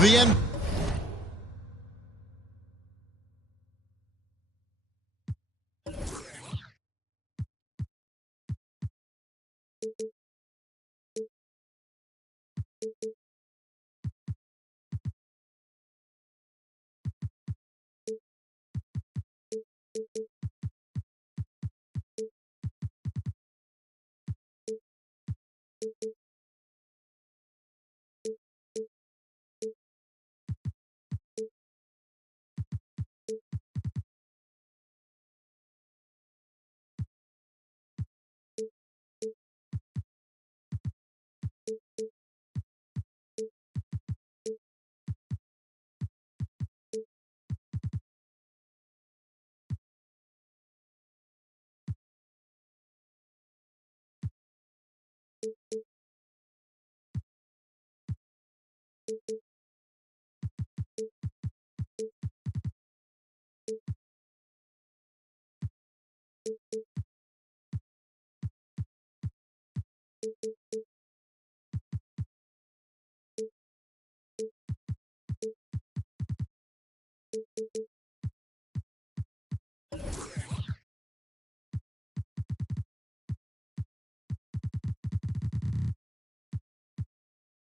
The end.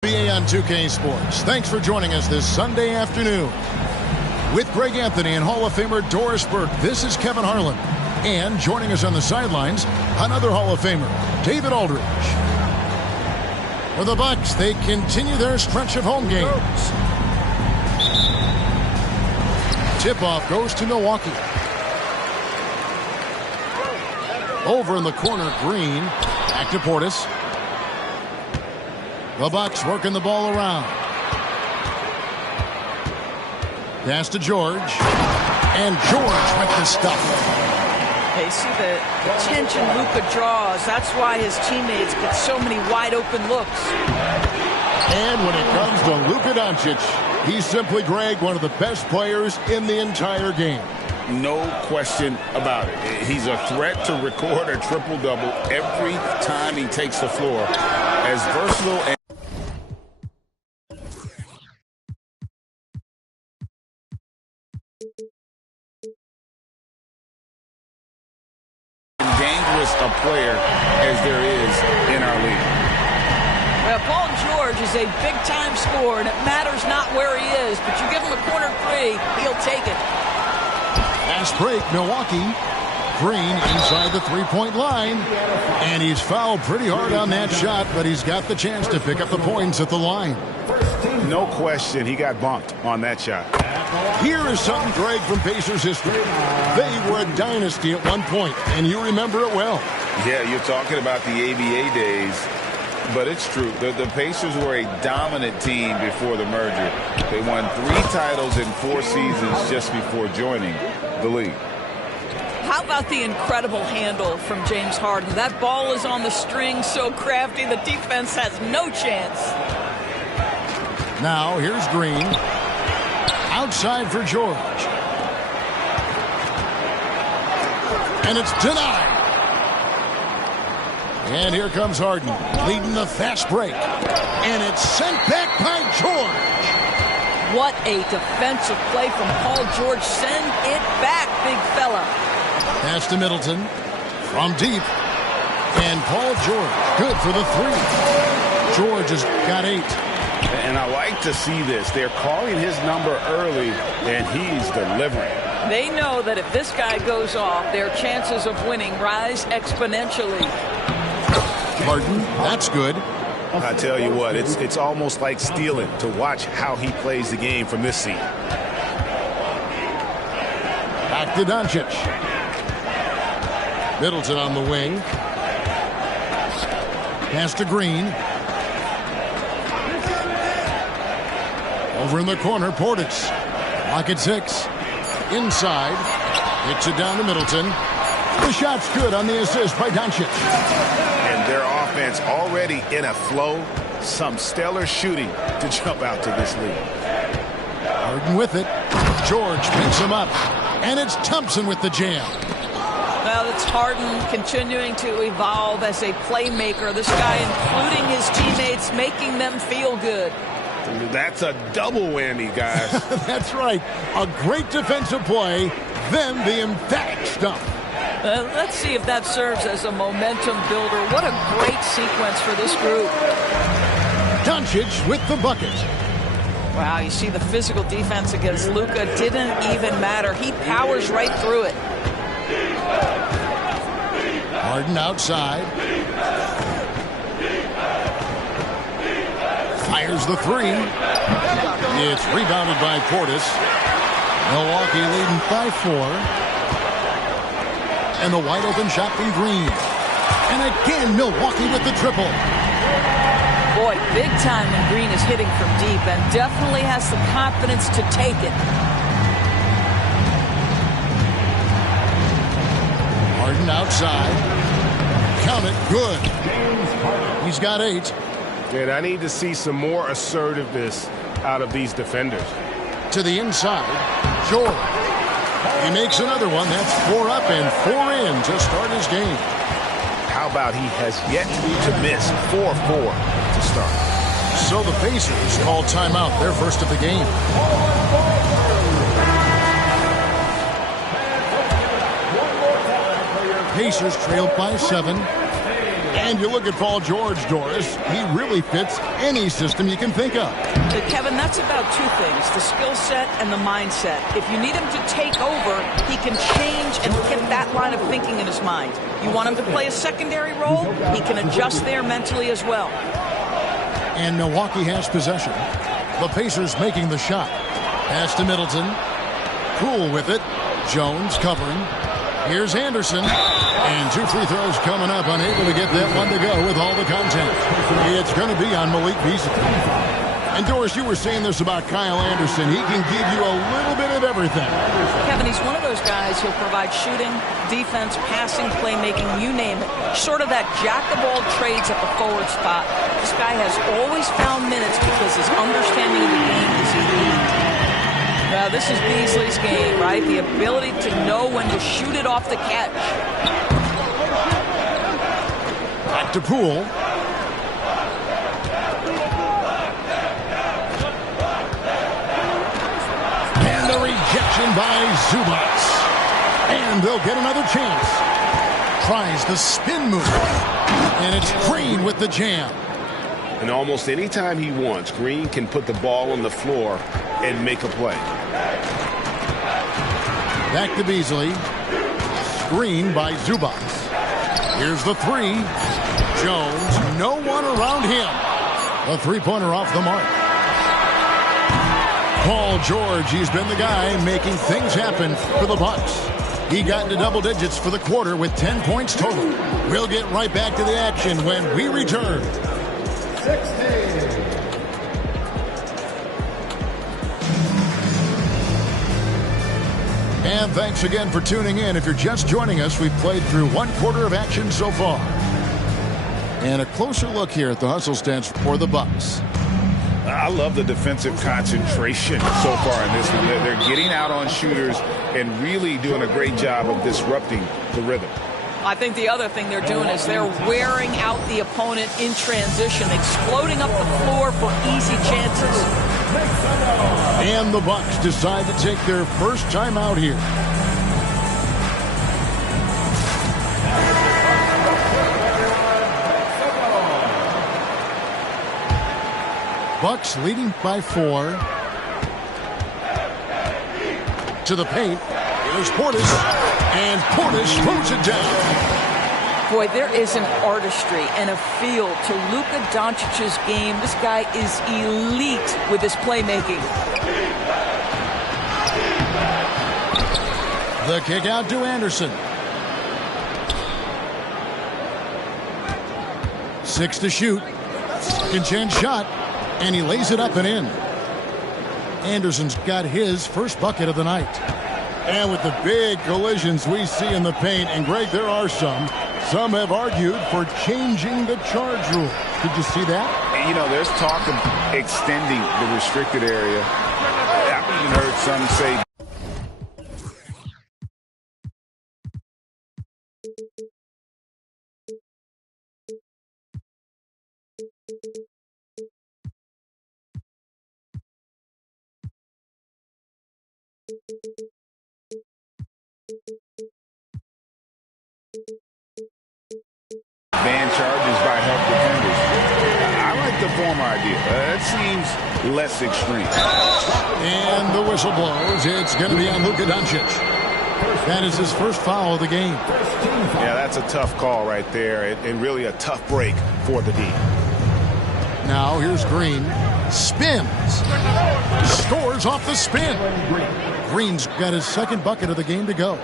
NBA on 2K Sports. Thanks for joining us this Sunday afternoon. With Greg Anthony and Hall of Famer Doris Burke, this is Kevin Harlan. And joining us on the sidelines, another Hall of Famer, David Aldridge. For the Bucks, they continue their stretch of home games. Tip-off goes to Milwaukee. Over in the corner, Green. Back to Portis. The Bucks working the ball around. Pass to George. And George with the stuff. Hey, see the tension Luka draws. That's why his teammates get so many wide open looks. And when it comes to Luka Doncic, he's simply, Greg, one of the best players in the entire game. No question about it. He's a threat to record a triple-double every time he takes the floor. As versatile and dangerous a player as there is in our league. Well, Paul George is a big-time scorer, and it matters not where he is, but you give him a corner three, he'll take it. Fast break, Milwaukee. Green inside the three-point line. And he's fouled pretty hard on that shot, but he's got the chance to pick up the points at the line. No question, he got bumped on that shot. Here is something, Greg, from Pacers history. They were a dynasty at one point, and you remember it well. Yeah, you're talking about the ABA days, but it's true. The Pacers were a dominant team before the merger. They won 3 titles in 4 seasons just before joining the league. How about the incredible handle from James Harden? That ball is on the string, so crafty, the defense has no chance. Now, here's Green. Outside for George. And it's denied. And here comes Harden, leading the fast break. And it's sent back by George. What a defensive play from Paul George. Send it back, big fella. Pass to Middleton from deep. And Paul George, good for the 3. George has got 8. And I like to see this. They're calling his number early, and he's delivering. They know that if this guy goes off, their chances of winning rise exponentially. Harden, that's good. I tell you what, it's almost like stealing to watch how he plays the game from this seat. Back to Doncic. Middleton on the wing. Pass to Green. Over in the corner, Portis. Lock at 6. Inside. Hits it down to Middleton. The shot's good on the assist by Doncic. And their offense already in a flow. Some stellar shooting to jump out to this lead. Harden with it. George picks him up. And it's Thompson with the jam. Well, it's Harden continuing to evolve as a playmaker. This guy including his teammates, making them feel good. That's a double whammy, guys. That's right. A great defensive play, then the emphatic stuff. Let's see if that serves as a momentum builder. What a great sequence for this group. Doncic with the bucket. Wow, you see the physical defense against Luka didn't even matter. He powers right through it. Harden outside. Fires the three. It's rebounded by Portis. Milwaukee leading by 4. And the wide open shot from Green. And again, Milwaukee with the triple. Boy, big time when Green is hitting from deep and definitely has the confidence to take it. Harden outside. Count it. Good. He's got 8. And I need to see some more assertiveness out of these defenders. To the inside. Jordan. He makes another one. That's 4 up and 4 in to start his game. How about he has yet to miss 4-4 to start? So the Pacers call timeout, their first of the game. Pacers trailed by 7. And you look at Paul George, Doris, he really fits any system you can think of. Kevin, that's about 2 things, the skill set and the mindset. If you need him to take over, he can change and get that line of thinking in his mind. You want him to play a secondary role, he can adjust there mentally as well. And Milwaukee has possession. The Pacers making the shot. Pass to Middleton. Poole with it. Jones covering. Here's Anderson. And 2 free throws coming up. Unable to get that one to go with all the content. It's going to be on Malik Beasley. And Doris, you were saying this about Kyle Anderson. He can give you a little bit of everything. Kevin, he's one of those guys who'll provide shooting, defense, passing, playmaking, you name it. Sort of that jack of all trades at the forward spot. This guy has always found minutes because his understanding of the game is elite. Now, this is Beasley's game, right? The ability to know when to shoot it off the catch. Back to Poole. And the rejection by Zubac. And they'll get another chance. Tries the spin move. And it's Green with the jam. And almost any time he wants, Green can put the ball on the floor and make a play. Back to Beasley. Screen by Zubac. Here's the 3. Jones, no one around him. A 3-pointer off the mark. Paul George, he's been the guy making things happen for the Bucks. He got into double digits for the quarter with 10 points total. We'll get right back to the action when we return. And thanks again for tuning in. If you're just joining us, we've played through 1 quarter of action so far. And a closer look here at the hustle stats for the Bucks. I love the defensive concentration so far in this one. They're getting out on shooters and really doing a great job of disrupting the rhythm. I think the other thing they're doing is they're wearing out the opponent in transition, exploding up the floor for easy chances. And the Bucks decide to take their first time out here. Bucks leading by 4. To the paint. Here's Portis. And Portis throws it down. Boy, there is an artistry and a feel to Luka Doncic's game. This guy is elite with his playmaking. The kick out to Anderson. 6 to shoot. Second chance shot. And he lays it up and in. Anderson's got his first bucket of the night. And with the big collisions we see in the paint, and Greg, there are some have argued for changing the charge rule. Did you see that? And, you know, there's talk of extending the restricted area. I've even heard some say former idea. It seems less extreme. And the whistle blows. It's going to be on Luka Doncic. That is his first foul of the game. Yeah, that's a tough call right there, and really a tough break for the D. Now here's Green. Spins. Scores off the spin. Green's got his second bucket of the game to go.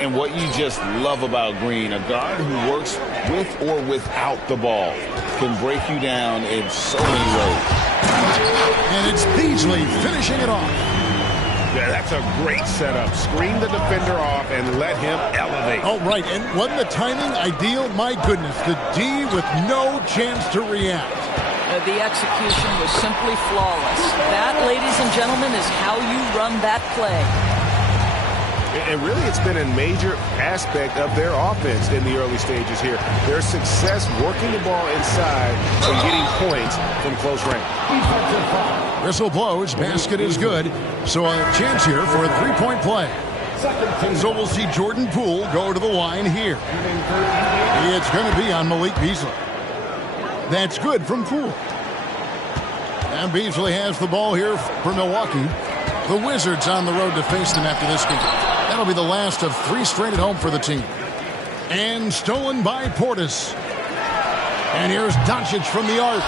And what you just love about Green, a guard who works with or without the ball, can break you down in so many ways. And it's Beasley finishing it off. Yeah, that's a great setup. Screen the defender off and let him elevate. Oh, right. And wasn't the timing ideal? My goodness, the D with no chance to react. The execution was simply flawless. That, ladies and gentlemen, is how you run that play. And really, it's been a major aspect of their offense in the early stages here. Their success working the ball inside and getting points from close range. Whistle blows. Basket is good. So a chance here for a three-point play. So we'll see Jordan Poole go to the line here. It's going to be on Malik Beasley. That's good from Poole. And Beasley has the ball here for Milwaukee. The Wizards on the road to face them after this game. That'll be the last of 3 straight at home for the team. And stolen by Portis. And here's Doncic from the arc.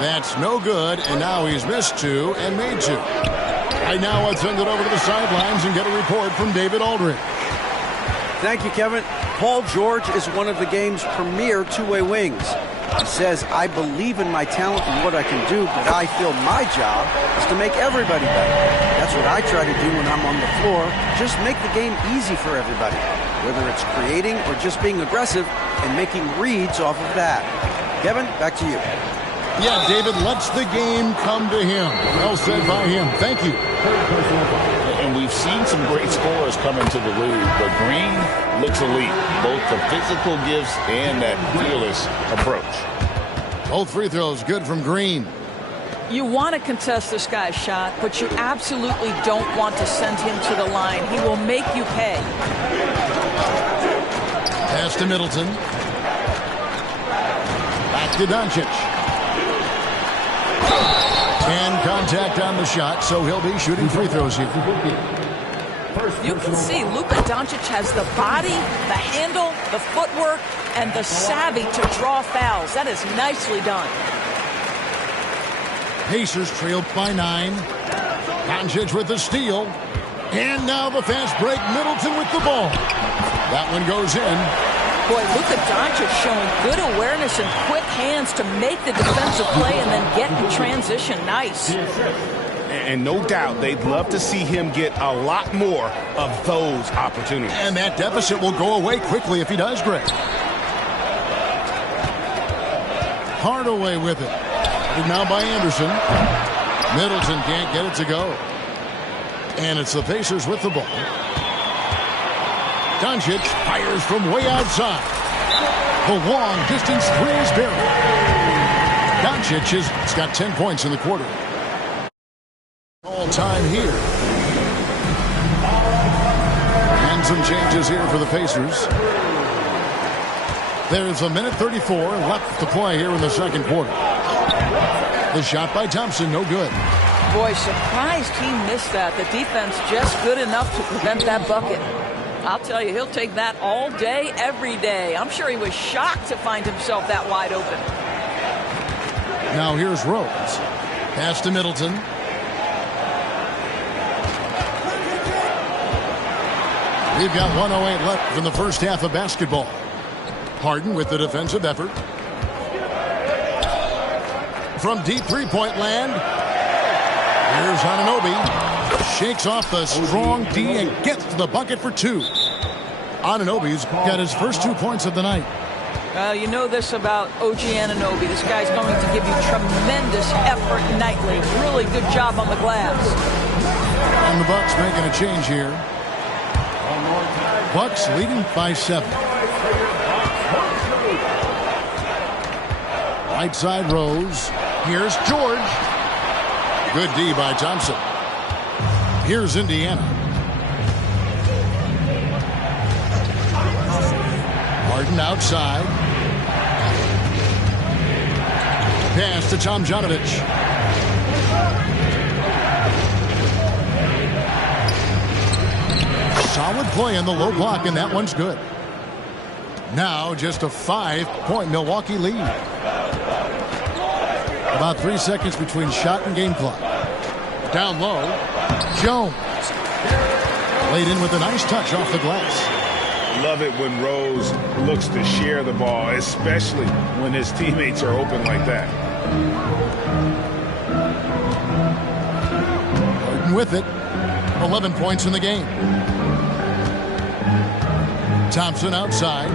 That's no good, and now he's missed 2 and made 2. Right now, let's send it over to the sidelines and get a report from David Aldridge. Thank you, Kevin. Paul George is one of the game's premier two-way wings. He says, I believe in my talent and what I can do, but I feel my job is to make everybody better. That's what I try to do when I'm on the floor. Just make the game easy for everybody, whether it's creating or just being aggressive and making reads off of that. Kevin, back to you. Yeah, David lets the game come to him. Well said by him. Thank you. And we've seen some great scorers come into the league, but Green looks elite. Both the physical gifts and that fearless approach. Both free throws good from Green. You want to contest this guy's shot, but you absolutely don't want to send him to the line. He will make you pay. Pass to Middleton. Back to Doncic. And contact on the shot, so he'll be shooting free throws here. You can see Luka Doncic has the body, the handle, the footwork, and the savvy to draw fouls. That is nicely done. Pacers trailed by 9. Doncic with the steal. And now the fast break. Middleton with the ball. That one goes in. Boy, Luka Doncic showing good awareness and quick hands to make the defensive play and then get in transition. Nice. And no doubt they'd love to see him get a lot more of those opportunities. And that deficit will go away quickly if he does, Greg. Hardaway with it. And now by Anderson. Middleton can't get it to go. And it's the Pacers with the ball. Doncic fires from way outside. The long distance three is buried. Doncic has got 10 points in the quarter. All time here. And some changes here for the Pacers. There's a minute 34 left to play here in the second quarter. The shot by Thompson, no good. Boy, surprised he missed that. The defense just good enough to prevent that bucket. I'll tell you, he'll take that all day, every day. I'm sure he was shocked to find himself that wide open. Now here's Rose. Pass to Middleton. We've got 1:08 left in the first half of basketball. Harden with the defensive effort. From deep three-point land. Here's Anunoby. Shakes off the strong D and gets to the bucket for 2. Anunoby's got his first 2 points of the night. You know this about OG Anunoby. This guy's going to give you tremendous effort nightly. Really good job on the glass. And the Bucks making a change here. Bucks leading by 7. Right side Rose. Here's George. Good D by Thompson. Here's Indiana. Harden outside. pass to Tomjanovich. Solid play in the low block, and that one's good. Now just a 5-point Milwaukee lead. About 3 seconds between shot and game clock. Down low, Jones. Laid in with a nice touch off the glass. Love it when Rose looks to share the ball, especially when his teammates are open like that. Harden with it. 11 points in the game. Thompson outside.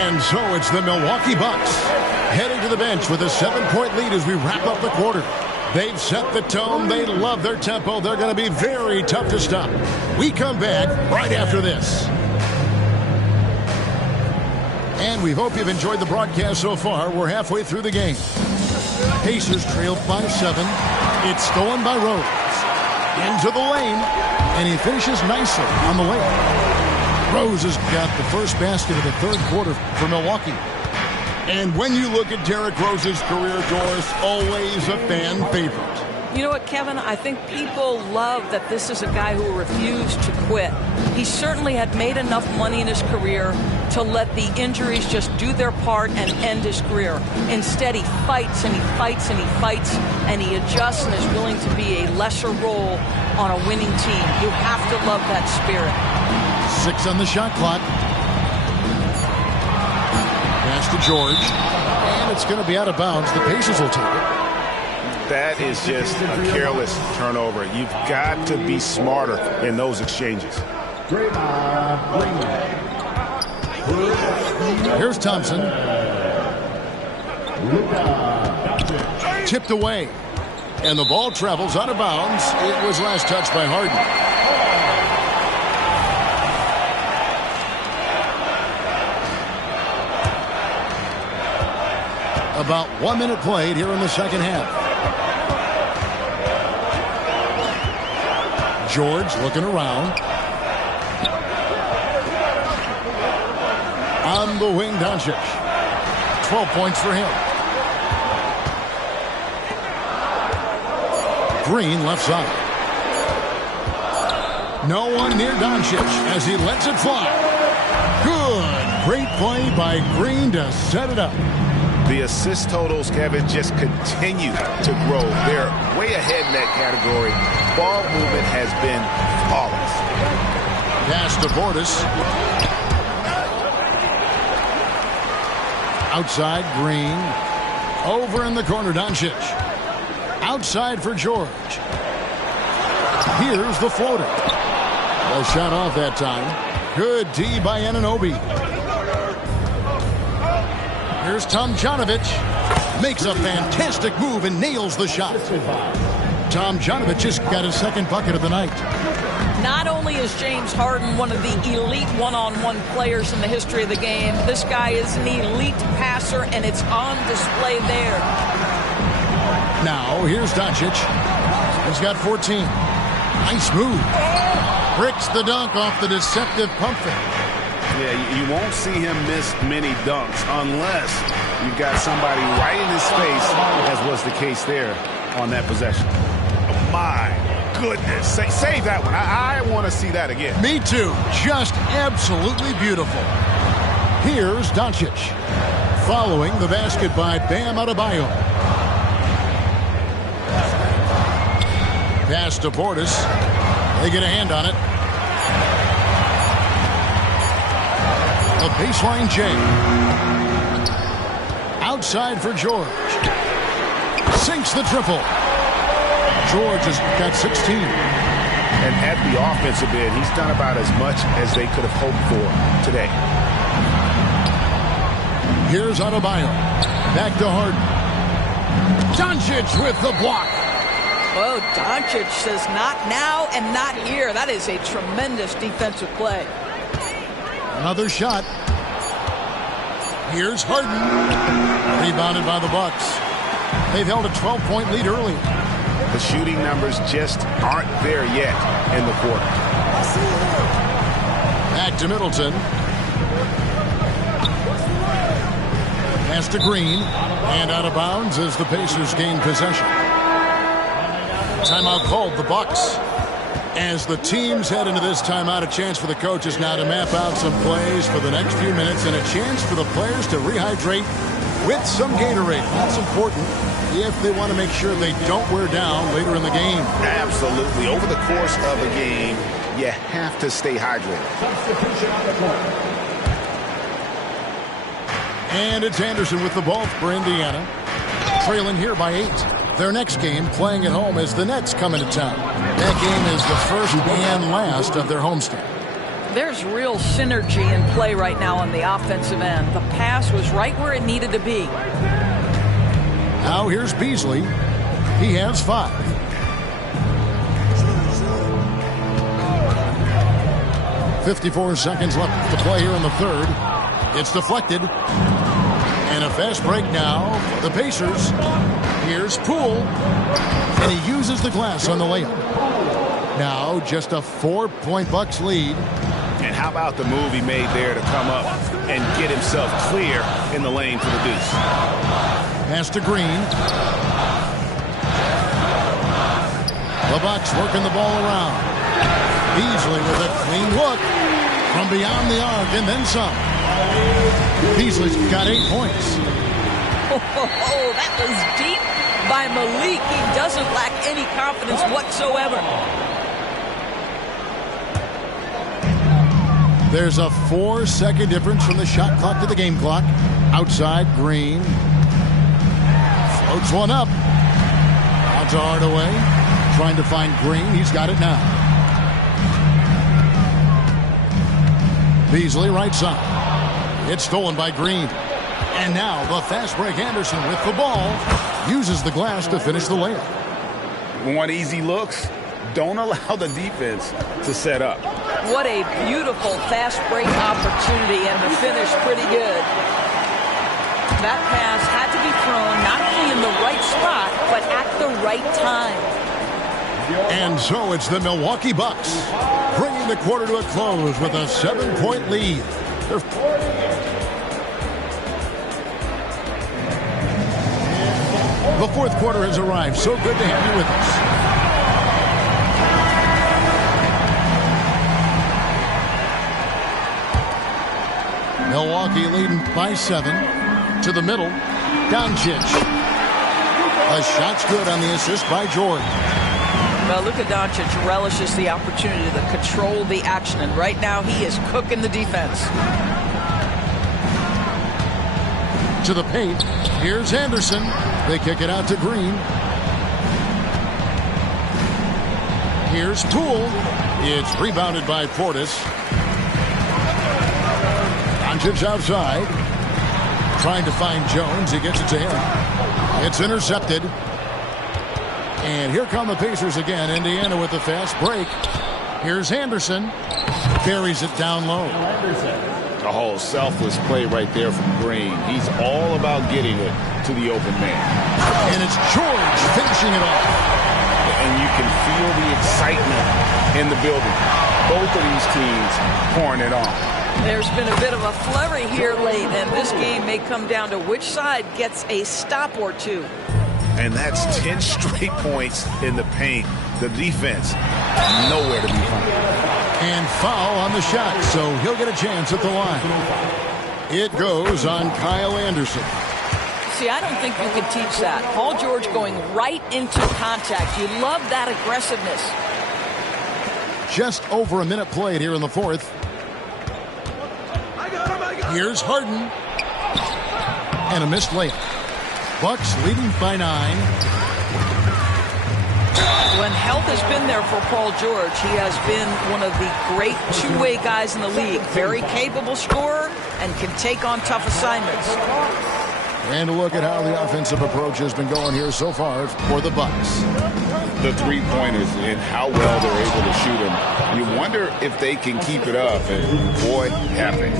And so it's the Milwaukee Bucks heading to the bench with a 7-point lead as we wrap up the quarter. They've set the tone. They love their tempo. They're going to be very tough to stop. We come back right after this. And we hope you've enjoyed the broadcast so far. We're halfway through the game. Pacers trail by 7. It's stolen by Rose. Into the lane. And he finishes nicely on the way. Rose has got the first basket of the third quarter for Milwaukee. And when you look at Derrick Rose's career, Doris, always a fan favorite. You know what, Kevin? I think people love that this is a guy who refused to quit. He certainly had made enough money in his career to let the injuries just do their part and end his career. Instead, he fights and he fights and he fights, and he adjusts and is willing to be a lesser role on a winning team. You have to love that spirit. 6 on the shot clock. Pass to George. And it's going to be out of bounds. The Pacers will take it. That is just a careless turnover. You've got to be smarter in those exchanges. Here's Thompson. Tipped away. And the ball travels out of bounds. It was last touched by Harden. About 1 minute played here in the second half. George looking around. On the wing, Doncic. 12 points for him. Green left side. No one near Doncic as he lets it fly. Good. Great play by Green to set it up. The assist totals, Kevin, just continue to grow. They're way ahead in that category. Ball movement has been flawless. Pass to Portis. Outside, Green. Over in the corner, Doncic. Outside for George. Here's the floater. Well shot off that time. Good D by Anunoby. Here's Tomjanovich. Makes a fantastic move and nails the shot. Tomjanovich just got his second bucket of the night. Not only is James Harden one of the elite one-on-one players in the history of the game, this guy is an elite passer, and it's on display there. Now, here's Doncic. He's got 14. Nice move. Bricks the dunk off the deceptive pump fake. Yeah, you won't see him miss many dunks unless you've got somebody right in his face, as was the case there on that possession. Oh, my goodness. Save that one. I want to see that again. Me too. Just absolutely beautiful. Here's Doncic. Following the basket by Bam Adebayo. Pass to Portis. They get a hand on it. A baseline J. Outside for George. Sinks the triple. George has got 16. And at the offensive end, he's done about as much as they could have hoped for today. Here's Adebayo. Back to Harden. Doncic with the block. Oh, Doncic says not now and not here. That is a tremendous defensive play. Another shot. Here's Harden. Rebounded by the Bucks. They've held a 12-point lead early. The shooting numbers just aren't there yet in the quarter. Back to Middleton. Pass to Green. And out of bounds as the Pacers gain possession. Timeout called, the Bucks. As the teams head into this timeout, a chance for the coaches now to map out some plays for the next few minutes and a chance for the players to rehydrate with some Gatorade. That's important if they want to make sure they don't wear down later in the game. Absolutely. Over the course of a game, you have to stay hydrated. And it's Anderson with the ball for Indiana. Trailing here by 8. Their next game, playing at home, as the Nets come into town. That game is the first and last of their homestand. There's real synergy in play right now on the offensive end. The pass was right where it needed to be. Now here's Beasley. He has 5. .54 seconds left to play here in the third. It's deflected. And a fast break now for the Pacers. Here's Poole. And he uses the glass on the layup. Now just a 4-point Bucks lead. And how about the move he made there to come up and get himself clear in the lane for the deuce. Pass to Green. The Bucks working the ball around. Beasley with a clean look from beyond the arc and then some. Beasley's got 8 points. Oh, that was deep by Malik. He doesn't lack any confidence whatsoever. There's a 4-second difference from the shot clock to the game clock. Outside, Green. Floats one up. Out to Hardaway. Trying to find Green. He's got it now. Beasley right side. It's stolen by Green. And now the fast break Anderson with the ball. Uses the glass to finish the layup. Want easy looks? Don't allow the defense to set up. What a beautiful fast break opportunity, and the finish pretty good. That pass had to be thrown not only in the right spot, but at the right time. And so it's the Milwaukee Bucks bringing the quarter to a close with a 7-point lead. The fourth quarter has arrived. So good to have you with us. Milwaukee leading by 7. To the middle. Doncic. A shot's good on the assist by Jordan. Well, Luka Doncic relishes the opportunity to control the action, and right now he is cooking the defense. To the paint. Here's Anderson. They kick it out to Green. Here's Poole. It's rebounded by Portis. Doncic outside. Trying to find Jones. He gets it to him. It's intercepted. And here come the Pacers again. Indiana with the fast break. Here's Anderson. Carries it down low. A whole selfless play right there from Green. He's all about getting it to the open man. And it's George finishing it off. And you can feel the excitement in the building. Both of these teams pouring it on. There's been a bit of a flurry here late, and this game may come down to which side gets a stop or two. And that's 10 straight points in the paint. The defense, nowhere to be found. And foul on the shot, so he'll get a chance at the line. It goes on Kyle Anderson. See, I don't think you can teach that. Paul George going right into contact. You love that aggressiveness. Just over a minute played here in the fourth. Here's Harden. And a missed layup. Bucks leading by 9. When health has been there for Paul George, he has been one of the great two-way guys in the league. Very capable scorer and can take on tough assignments. And a look at how the offensive approach has been going here so far for the Bucks. The three-pointers and how well they're able to shoot them. You wonder if they can keep it up, and boy, happen.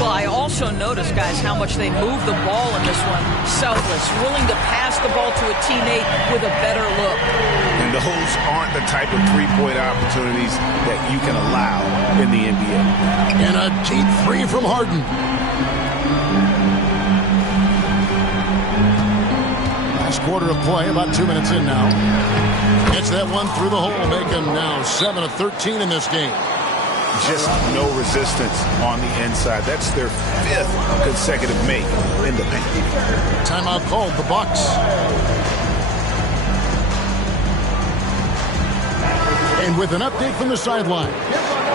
Well, I also noticed, guys, how much they move the ball in this one. Selfless, willing to pass the ball to a teammate with a better look. And those aren't the type of three-point opportunities that you can allow in the NBA. And a deep three from Harden. quarter of play, about 2 minutes in now. Gets that one through the hole, make him now 7 of 13 in this game. Just no resistance on the inside. That's their 5th consecutive make in the paint. Timeout called, the Bucks. And with an update from the sideline,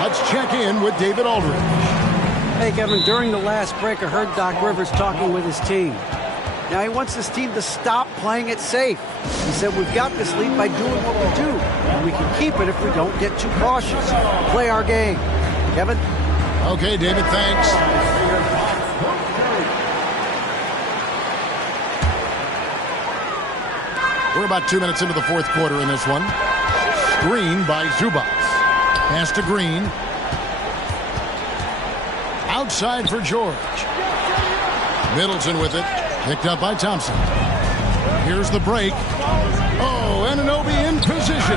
let's check in with David Aldridge. Hey, Kevin, during the last break, I heard Doc Rivers talking with his team. Now, he wants this team to stop playing it safe. He said, we've got this lead by doing what we do, and we can keep it if we don't get too cautious. Play our game. Kevin? Okay, David, thanks. We're about 2 minutes into the fourth quarter in this one. Screen by Zubac. Pass to Green. Outside for George. Middleton with it. Picked up by Thompson. Here's the break. Oh, Anunoby in position.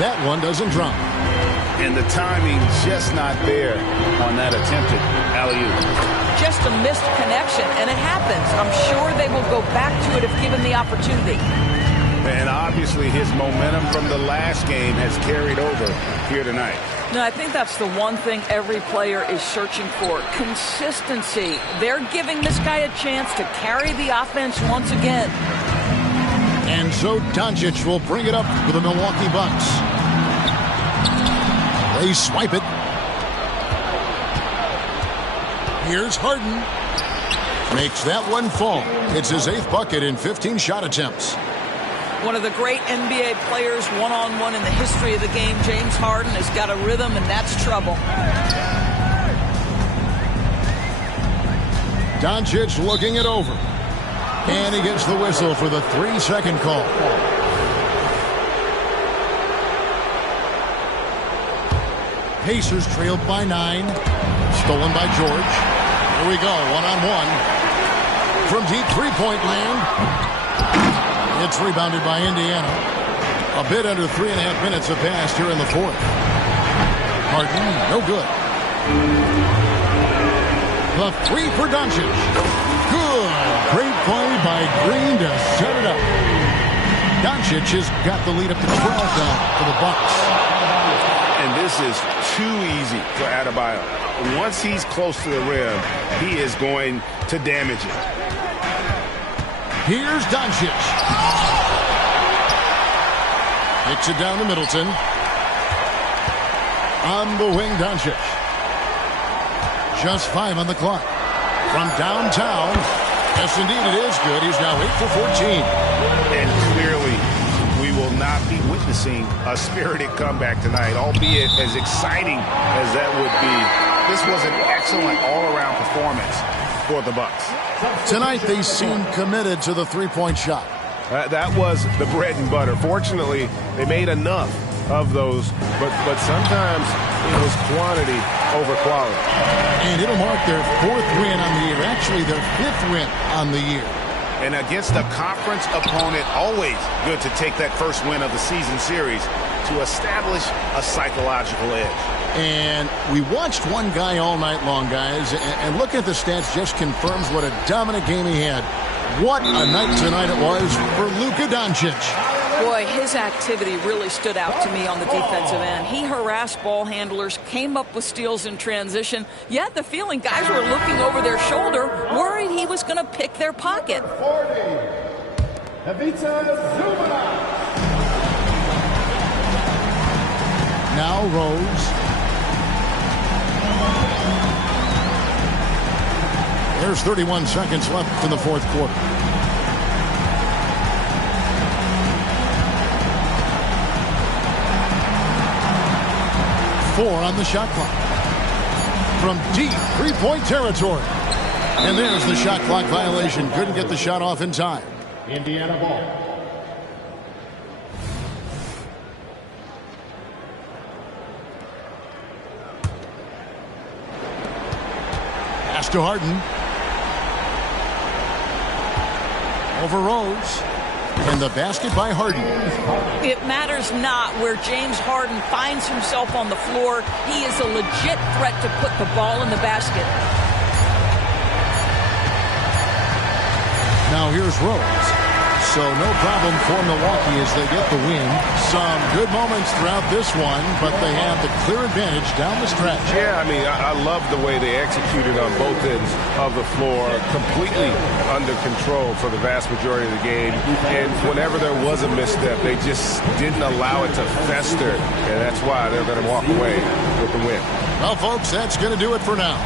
That one doesn't drop. And the timing just not there on that attempted alley-oop. Just a missed connection, and it happens. I'm sure they will go back to it if given the opportunity. And obviously his momentum from the last game has carried over here tonight. No, I think that's the one thing every player is searching for. Consistency. They're giving this guy a chance to carry the offense once again. And so Doncic will bring it up for the Milwaukee Bucks. They swipe it. Here's Harden. Makes that one fall. It's his 8th bucket in 15 shot attempts. One of the great NBA players one-on-one in the history of the game, James Harden, has got a rhythm, and that's trouble. Doncic looking it over. And he gets the whistle for the 3-second call. Pacers trailed by 9. Stolen by George. Here we go, one-on-one. From deep three-point land. It's rebounded by Indiana. A bit under 3.5 minutes have passed here in the fourth. Harden, no good. The 3 for Doncic. Good. Great play by Green to set it up. Doncic has got the lead up to 12 now for the Bucks. And this is too easy for Adebayo. Once he's close to the rim, he is going to damage it. Here's Doncic. Kicks it down to Middleton. On the wing, Doncic. Just 5 on the clock. From downtown. Yes, indeed, it is good. He's now 8 for 14. And clearly, we will not be witnessing a spirited comeback tonight, albeit as exciting as that would be. This was an excellent all-around performance for the Bucks. Tonight, they seem committed to the three-point shot. That was the bread and butter. Fortunately, they made enough of those, but sometimes it was quantity over quality. And it'll mark their 4th win on the year. Actually, their 5th win on the year. And against a conference opponent, always good to take that first win of the season series to establish a psychological edge. And we watched one guy all night long, guys, and looking at the stats just confirms what a dominant game he had. What a night tonight it was for Luka Doncic. Boy, his activity really stood out to me on the defensive end. He harassed ball handlers, came up with steals in transition. You had the feeling guys were looking over their shoulder, worried he was going to pick their pocket. Now Rose. There's 31 seconds left in the fourth quarter. Four on the shot clock. From deep three-point territory. And there's the shot clock violation. Couldn't get the shot off in time. Indiana ball. Pass to Harden. Over Rose. And the basket by Harden. It matters not where James Harden finds himself on the floor. He is a legit threat to put the ball in the basket. Now here's Rose. So no problem for Milwaukee as they get the win. Some good moments throughout this one, but they have the clear advantage down the stretch. Yeah, I mean, I love the way they executed on both ends of the floor, completely under control for the vast majority of the game. And whenever there was a misstep, they just didn't allow it to fester, and that's why they're going to walk away with the win. Well, folks, that's going to do it for now.